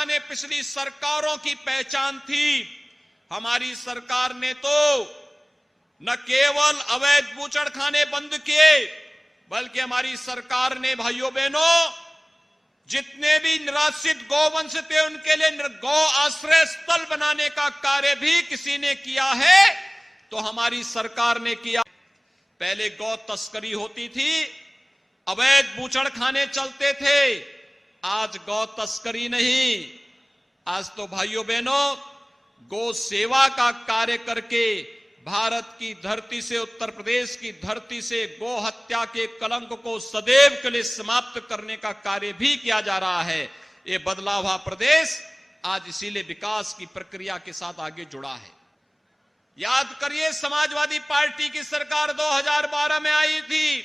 खाने पिछली सरकारों की पहचान थी। हमारी सरकार ने तो न केवल अवैध बूचड़खाने बंद किए, बल्कि हमारी सरकार ने भाइयों बहनों जितने भी निराश्रित गौवंश थे उनके लिए गौ आश्रय स्थल बनाने का कार्य भी किसी ने किया है तो हमारी सरकार ने किया। पहले गौ तस्करी होती थी, अवैध बूचड़खाने चलते थे। आज गौ तस्करी नहीं, आज तो भाइयों बहनों गौ सेवा का कार्य करके भारत की धरती से, उत्तर प्रदेश की धरती से गौ हत्या के कलंक को सदैव के लिए समाप्त करने का कार्य भी किया जा रहा है। ये बदला हुआ प्रदेश आज इसीलिए विकास की प्रक्रिया के साथ आगे जुड़ा है। याद करिए, समाजवादी पार्टी की सरकार 2012 में आई थी।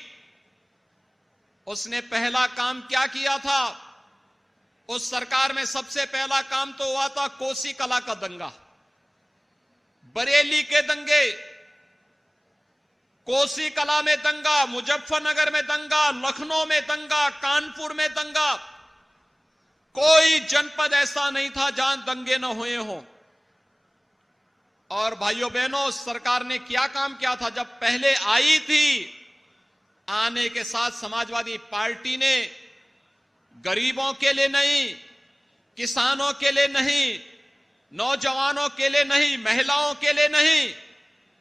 उसने पहला काम क्या किया था? उस सरकार में सबसे पहला काम तो हुआ था कोसी कला का दंगा, बरेली के दंगे, कोसी कला में दंगा, मुजफ्फरनगर में दंगा, लखनऊ में दंगा, कानपुर में दंगा। कोई जनपद ऐसा नहीं था जहां दंगे न हुए हों। और भाइयों बहनों, सरकार ने क्या काम किया था? जब पहले आई थी, आने के साथ समाजवादी पार्टी ने गरीबों के लिए नहीं, किसानों के लिए नहीं, नौजवानों के लिए नहीं, महिलाओं के लिए नहीं,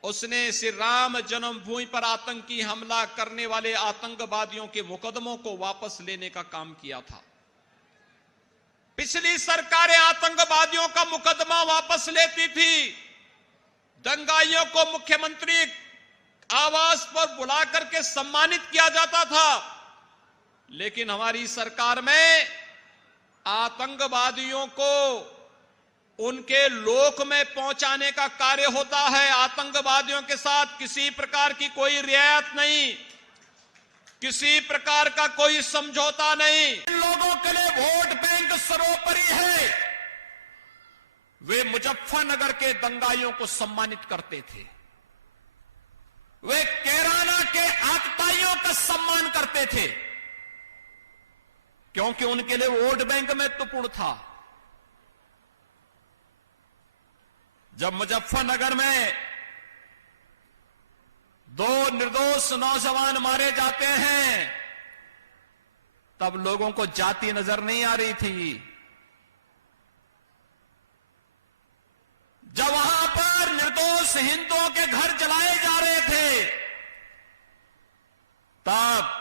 उसने श्री राम जन्मभूमि पर आतंकी हमला करने वाले आतंकवादियों के मुकदमों को वापस लेने का काम किया था। पिछली सरकारें आतंकवादियों का मुकदमा वापस लेती थी, दंगाइयों को मुख्यमंत्री आवास पर बुला करके सम्मानित किया जाता था। लेकिन हमारी सरकार में आतंकवादियों को उनके लोक में पहुंचाने का कार्य होता है। आतंकवादियों के साथ किसी प्रकार की कोई रियायत नहीं, किसी प्रकार का कोई समझौता नहीं। इन लोगों के लिए वोट बैंक सर्वोपरि है। वे मुजफ्फरनगर के दंगाइयों को सम्मानित करते थे, वे कैराना के आतताइयों का सम्मान करते थे, क्योंकि उनके लिए वोट बैंक महत्वपूर्ण था। जब मुजफ्फरनगर में 2 निर्दोष नौजवान मारे जाते हैं, तब लोगों को जाति नजर नहीं आ रही थी। जब वहां पर निर्दोष हिंदुओं के घर जलाए जा रहे थे, तब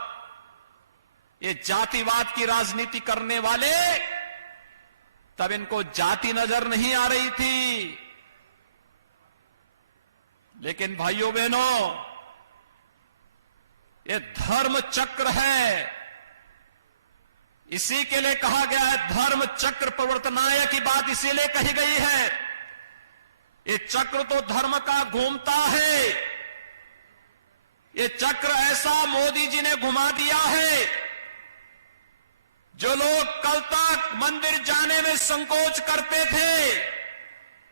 ये जातिवाद की राजनीति करने वाले, तब इनको जाति नजर नहीं आ रही थी। लेकिन भाइयों बहनों, ये धर्म चक्र है। इसी के लिए कहा गया है धर्म चक्र प्रवर्तनाय की बात इसीलिए कही गई है। ये चक्र तो धर्म का घूमता है। ये चक्र ऐसा मोदी जी ने घुमा दिया है, जो लोग कल तक मंदिर जाने में संकोच करते थे,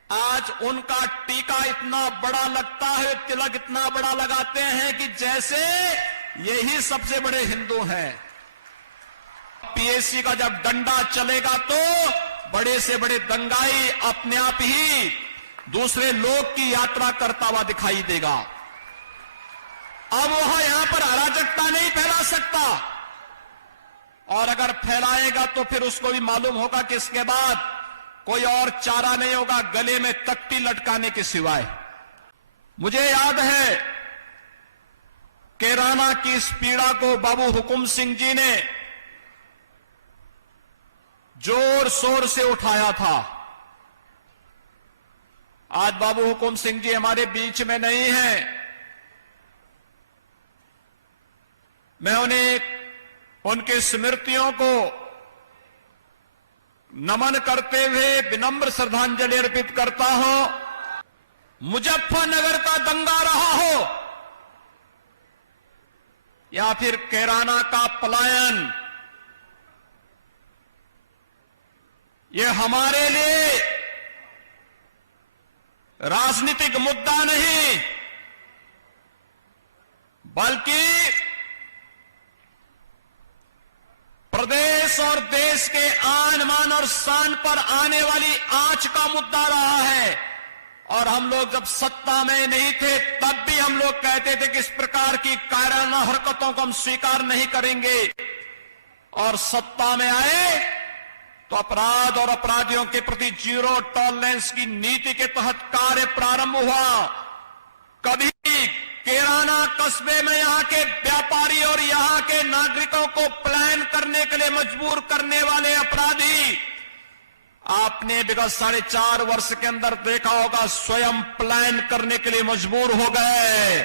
आज उनका टीका इतना बड़ा लगता है, तिलक इतना बड़ा लगाते हैं कि जैसे यही सबसे बड़े हिंदू हैं। पीएसी का जब डंडा चलेगा तो बड़े से बड़े दंगाई अपने आप ही दूसरे लोग की यात्रा करता हुआ दिखाई देगा। अब वह यहां पर अराजकता नहीं फैला सकता, और अगर फैलाएगा तो फिर उसको भी मालूम होगा कि इसके बाद कोई और चारा नहीं होगा गले में तख्ती लटकाने के सिवाय। मुझे याद है कैराना की इस पीड़ा को बाबू हुकुम सिंह जी ने जोर शोर से उठाया था। आज बाबू हुकुम सिंह जी हमारे बीच में नहीं हैं। मैं उनके स्मृतियों को नमन करते हुए विनम्र श्रद्धांजलि अर्पित करता हूं। मुजफ्फरनगर का दंगा रहा हो या फिर कैराना का पलायन, ये हमारे लिए राजनीतिक मुद्दा नहीं, बल्कि प्रदेश और देश के आन मान और शान पर आने वाली आंच का मुद्दा रहा है। और हम लोग जब सत्ता में नहीं थे तब भी हम लोग कहते थे कि इस प्रकार की कायराना हरकतों को हम स्वीकार नहीं करेंगे। और सत्ता में आए तो अपराध और अपराधियों के प्रति जीरो टॉलरेंस की नीति के तहत कार्य प्रारंभ हुआ। कभी कैराना कस्बे में यहां के व्यापारी और यहां के नागरिकों को प्लान करने के लिए मजबूर करने वाले अपराधी आपने विगत 4.5 वर्ष के अंदर देखा होगा स्वयं प्लान करने के लिए मजबूर हो गए।